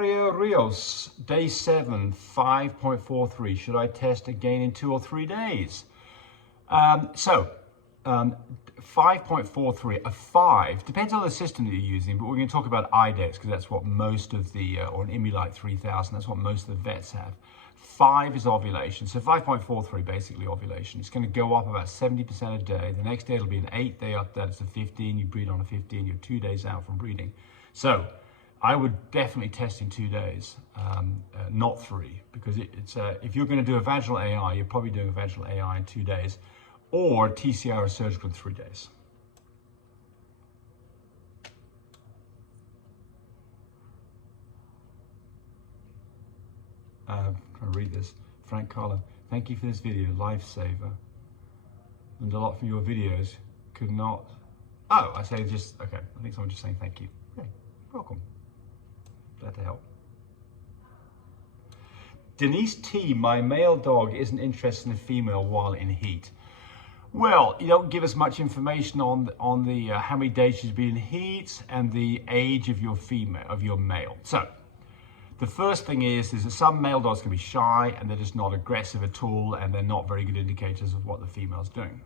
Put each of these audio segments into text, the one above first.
Mario Rios, day 7, 5.43. Should I test again in 2 or 3 days? 5.43, a 5, depends on the system that you're using, but we're going to talk about IDEX because that's what most of the, or an Immulite 3000, that's what most of the vets have. 5 is ovulation, so 5.43 basically ovulation. It's going to go up about 70% a day. The next day it'll be an 8, day after that it's a 15, you breed on a 15, you're 2 days out from breeding. So I would definitely test in 2 days, not 3, because it's if you're going to do a vaginal AI, you're probably doing a vaginal AI in 2 days, or TCI or surgical in 3 days. I'm trying to read this. Frank Carlin, thank you for this video, lifesaver. Learned a lot from your videos. Could not. Oh, I say just, okay. I think someone just saying thank you. Okay, welcome. Glad to help. Denise T, my male dog isn't interested in a female while in heat. Well, you don't give us much information on the how many days she's been in heat and the age of your female, of your male. So the first thing is that some male dogs can be shy and they're just not aggressive at all, and they're not very good indicators of what the female's doing.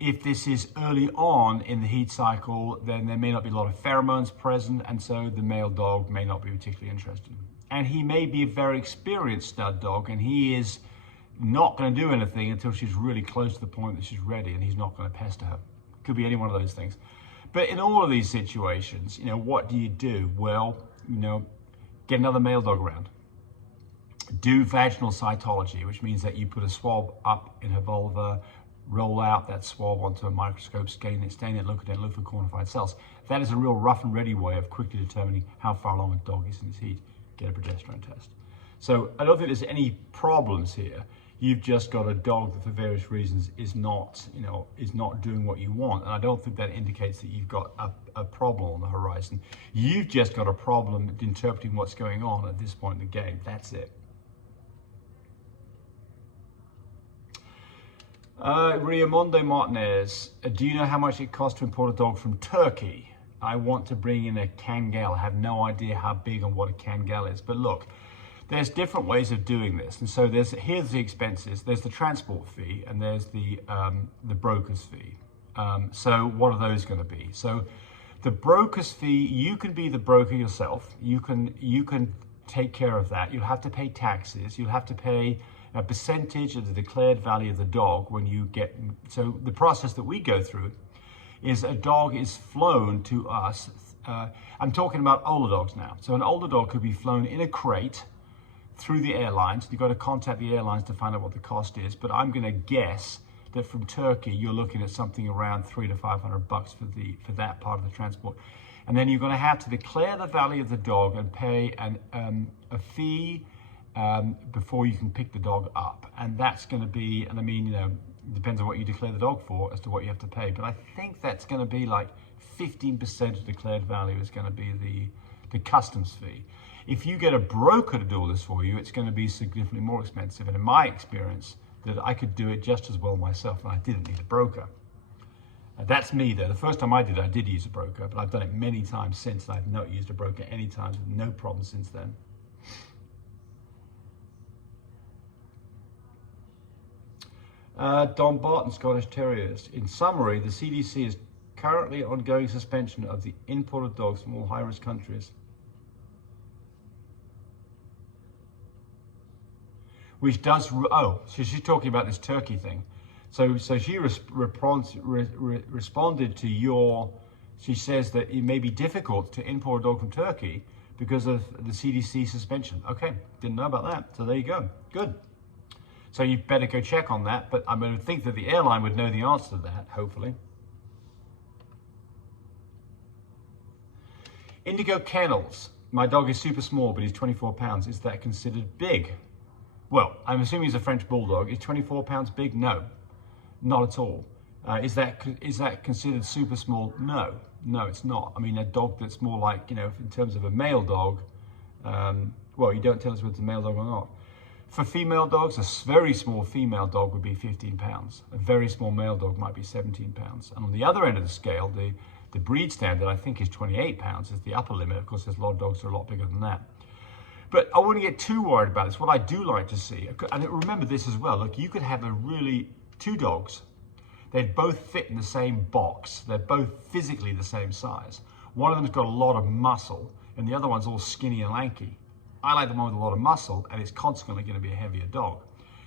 If this is early on in the heat cycle, then there may not be a lot of pheromones present, and so the male dog may not be particularly interested. And he may be a very experienced stud dog, and he is not going to do anything until she's really close to the point that she's ready, and he's not going to pester her. Could be any one of those things. But in all of these situations, you know, what do you do? Well, you know, get another male dog around. Do vaginal cytology, which means that you put a swab up in her vulva, roll out that swab onto a microscope, stain it, look at it, look for cornified cells. That is a real rough and ready way of quickly determining how far along a dog is in his heat. Get a progesterone test. So I don't think there's any problems here. You've just got a dog that for various reasons is not, you know, is not doing what you want. And I don't think that indicates that you've got a problem on the horizon. You've just got a problem interpreting what's going on at this point in the game. That's it. Riamondo Martinez, do you know how much it costs to import a dog from Turkey? I want to bring in a Kangal. I have no idea how big and what a Kangal is. But look, there's different ways of doing this. And so here's the expenses. There's the transport fee and there's the broker's fee. So what are those going to be? So the broker's fee, you can be the broker yourself. You can take care of that. You'll have to pay taxes. You'll have to pay a percentage of the declared value of the dog when you get, so the process that we go through is a dog is flown to us. I'm talking about older dogs now. So an older dog could be flown in a crate through the airlines. You've got to contact the airlines to find out what the cost is, but I'm going to guess that from Turkey you're looking at something around $300 to $500 for that part of the transport. And then you're going to have to declare the value of the dog and pay a fee before you can pick the dog up. And that's going to be, and I mean, you know, it depends on what you declare the dog for as to what you have to pay, but I think that's going to be like 15% of declared value is going to be the customs fee. If you get a broker to do all this for you, it's going to be significantly more expensive. And in my experience, that I could do it just as well myself, and I didn't need a broker. That's me though. The first time I did use a broker, but I've done it many times since, and I've not used a broker any time, with no problem since then. Don Barton, Scottish Terriers. In summary, the CDC is currently ongoing suspension of the import of dogs from all high-risk countries, which does, oh, so she's talking about this Turkey thing. So she responded to your, she says that it may be difficult to import a dog from Turkey because of the CDC suspension. Okay, didn't know about that. So there you go, good. So you better go check on that, but I'm going to think that the airline would know the answer to that, hopefully. Indigo Kennels. My dog is super small, but he's 24 pounds. Is that considered big? Well, I'm assuming he's a French Bulldog. Is 24 pounds big? No, not at all. Is that considered super small? No, it's not. I mean, a dog that's more like, you know, in terms of a male dog, well, you don't tell us whether it's a male dog or not. For female dogs, a very small female dog would be 15 pounds. A very small male dog might be 17 pounds. And on the other end of the scale, The breed standard, I think, is 28 pounds is the upper limit. Of course, there's a lot of dogs that are a lot bigger than that. But I wouldn't get too worried about this. What I do like to see, and remember this as well, look, you could have two dogs. They'd both fit in the same box. They're both physically the same size. One of them's got a lot of muscle, and the other one's all skinny and lanky. I like the one with a lot of muscle, and it's consequently going to be a heavier dog.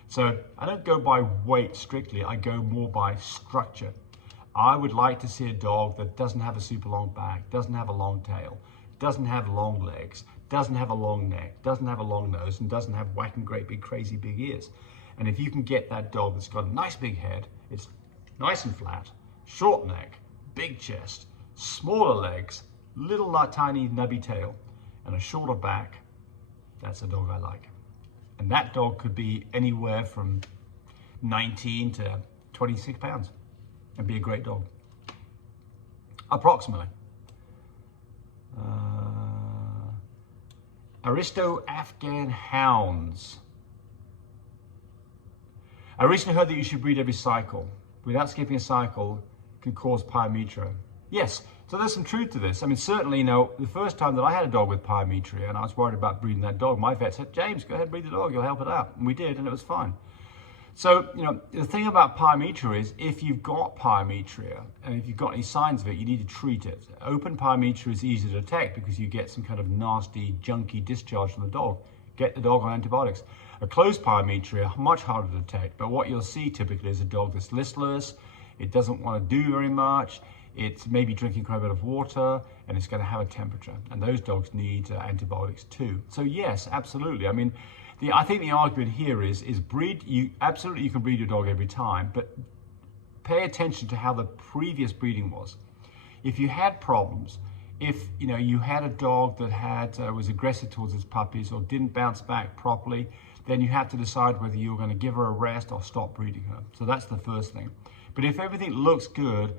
So I don't go by weight strictly, I go more by structure. I would like to see a dog that doesn't have a super long back, doesn't have a long tail, doesn't have long legs, doesn't have a long neck, doesn't have a long nose, and doesn't have whacking great big crazy big ears. And if you can get that dog that's got a nice big head, it's nice and flat, short neck, big chest, smaller legs, little tiny nubby tail, and a shorter back, that's a dog I like. And that dog could be anywhere from 19 to 26 pounds and be a great dog. Approximately. Aristo Afghan Hounds. I recently heard that you should breed every cycle. Without skipping a cycle can cause pyometria. Yes, so there's some truth to this. I mean, certainly, the first time that I had a dog with pyometria and I was worried about breeding that dog, my vet said, James, go ahead and breed the dog, you'll help it out. And we did, and it was fine. So, the thing about pyometria is if you've got pyometria and if you've got any signs of it, you need to treat it. Open pyometria is easy to detect because you get some kind of nasty, junky discharge from the dog. Get the dog on antibiotics. A closed pyometria, much harder to detect, but what you'll see typically is a dog that's listless, it doesn't want to do very much, it's maybe drinking quite a bit of water, and it's going to have a temperature. And those dogs need antibiotics too. So yes, absolutely. I mean, I think the argument here is breed. You can breed your dog every time, but pay attention to how the previous breeding was. If you had problems, if you had a dog that was aggressive towards its puppies or didn't bounce back properly, then you have to decide whether you're going to give her a rest or stop breeding her. So that's the first thing. But if everything looks good,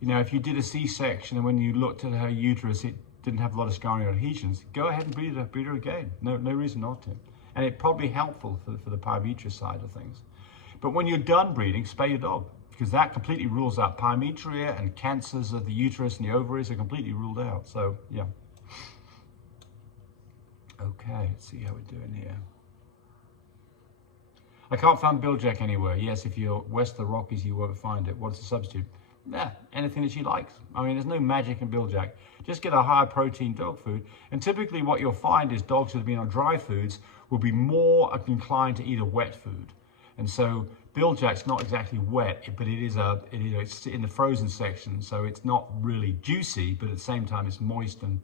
if you did a C-section and when you looked at her uterus, it didn't have a lot of scarring or adhesions, go ahead and breed her again. No reason not to. And it's probably helpful for the pyometria side of things. But when you're done breeding, spay your dog, because that completely rules out pyometria, and cancers of the uterus and the ovaries are completely ruled out. So, yeah. Okay, let's see how we're doing here. I can't find Biljack anywhere. Yes, if you're west of the Rockies, you won't find it. What's the substitute? Yeah, anything that she likes. I mean, there's no magic in Biljack. Just get a higher protein dog food. And typically what you'll find is dogs that have been on dry foods will be more inclined to eat a wet food. And so Biljack's not exactly wet, but it's in the frozen section. So it's not really juicy, but at the same time it's moist. And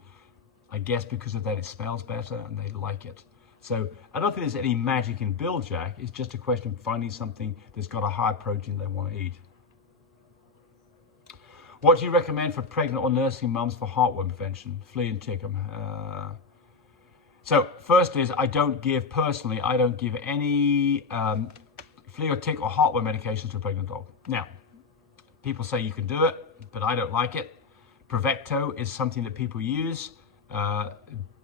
I guess because of that, it smells better and they like it. So I don't think there's any magic in Biljack. It's just a question of finding something that's got a high protein they want to eat. What do you recommend for pregnant or nursing mums for heartworm prevention? Flea and tick. So first is I don't give any flea or tick or heartworm medications to a pregnant dog. Now, people say you can do it, but I don't like it. Prevecto is something that people use.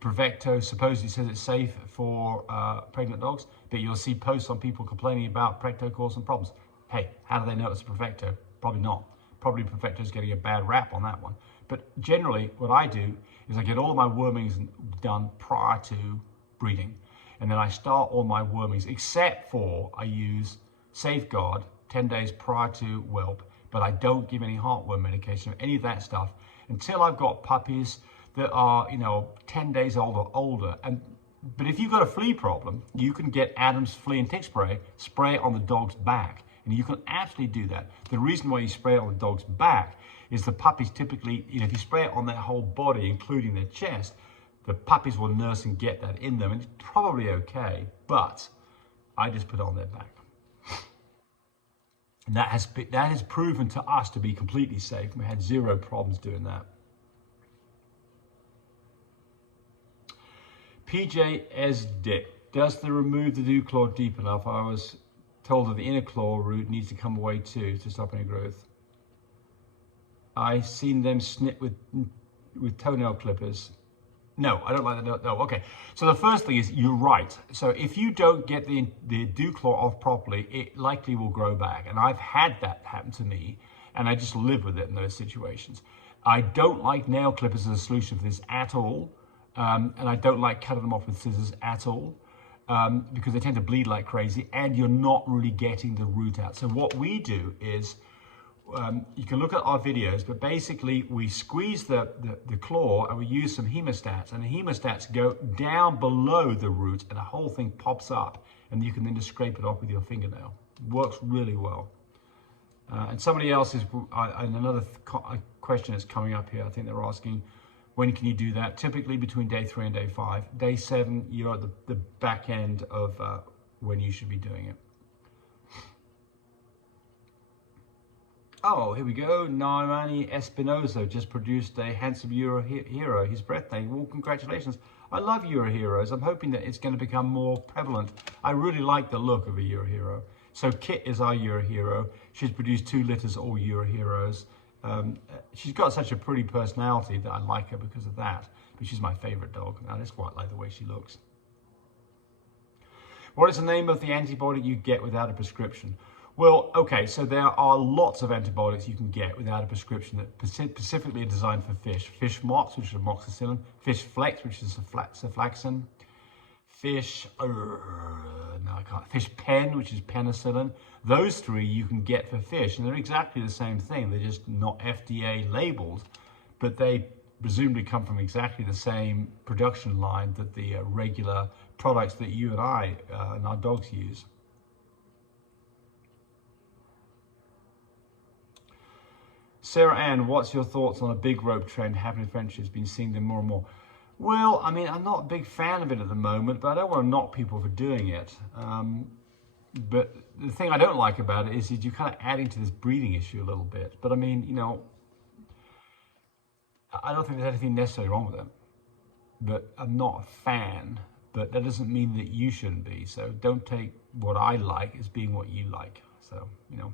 Prevecto supposedly says it's safe for pregnant dogs, but you'll see posts on people complaining about Prevecto causing problems. Hey, how do they know it's Prevecto? Probably not. Probably Prevecto's getting a bad rap on that one. But generally, what I do is I get all of my wormings done prior to breeding. And then I start all my wormings, except for I use Safeguard 10 days prior to whelp, but I don't give any heartworm medication or any of that stuff until I've got puppies that are, 10 days old or older. But if you've got a flea problem, you can get Adam's flea and tick spray it on the dog's back. And you can actually do that. The reason why you spray it on the dog's back is the puppies typically, if you spray it on their whole body, including their chest, the puppies will nurse and get that in them. And it's probably okay, but I just put it on their back. And that has proven to us to be completely safe. We had zero problems doing that. PJ S. Dick, does the remove the dew claw deep enough? I was told that the inner claw root needs to come away too to stop any growth. I've seen them snip with toenail clippers. No, I don't like that. No, okay. So the first thing is you're right. So if you don't get the dew claw off properly, it likely will grow back. And I've had that happen to me, and I just live with it in those situations. I don't like nail clippers as a solution for this at all. And I don't like cutting them off with scissors at all. Because they tend to bleed like crazy and you're not really getting the root out. So what we do is, you can look at our videos, but basically we squeeze the claw and we use some hemostats, and the hemostats go down below the root and the whole thing pops up, and you can then just scrape it off with your fingernail. It works really well. And somebody else is, and another question is coming up here, I think they're asking, when can you do that? Typically between day 3 and day 5. Day 7, you're at the back end of when you should be doing it. Oh, here we go. Naimani Espinosa just produced a handsome Euro hero. He's breathtaking. Well, congratulations. I love Euro heroes. I'm hoping that it's going to become more prevalent. I really like the look of a Euro hero. So Kit is our Euro hero. She's produced 2 litters, all Euro heroes. She's got such a pretty personality that I like her because of that. But she's my favorite dog. I just quite like the way she looks. What is the name of the antibiotic you get without a prescription? Well, okay, so there are lots of antibiotics you can get without a prescription that specifically are designed for fish. Fish Mox, which is amoxicillin. Fish Flex, which is sulflaxin. Fish Pen, which is penicillin. Those 3 you can get for fish, and they're exactly the same thing. They're just not FDA labeled, but they presumably come from exactly the same production line that the regular products that you and I and our dogs use. Sarah Ann, what's your thoughts on a big rope trend happening in friendships? Been seeing them more and more. Well, I mean, I'm not a big fan of it at the moment, but I don't want to knock people for doing it. But the thing I don't like about it is you're kind of adding to this breeding issue a little bit. But I mean, you know, I don't think there's anything necessarily wrong with them. But I'm not a fan, but that doesn't mean that you shouldn't be. So don't take what I like as being what you like. So, you know,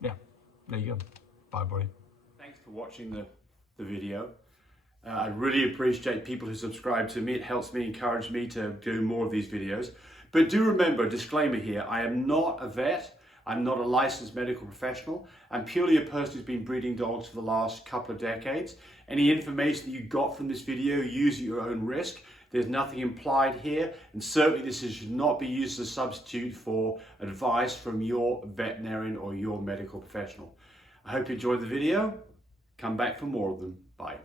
yeah. There you go. Bye, buddy. Thanks for watching the video. I really appreciate people who subscribe to me. It helps me, encourage me to do more of these videos. But do remember, disclaimer here, I am not a vet. I'm not a licensed medical professional. I'm purely a person who's been breeding dogs for the last couple of decades. Any information that you got from this video, use at your own risk. There's nothing implied here, and certainly this should not be used as a substitute for advice from your veterinarian or your medical professional. I hope you enjoyed the video. Come back for more of them. Bye.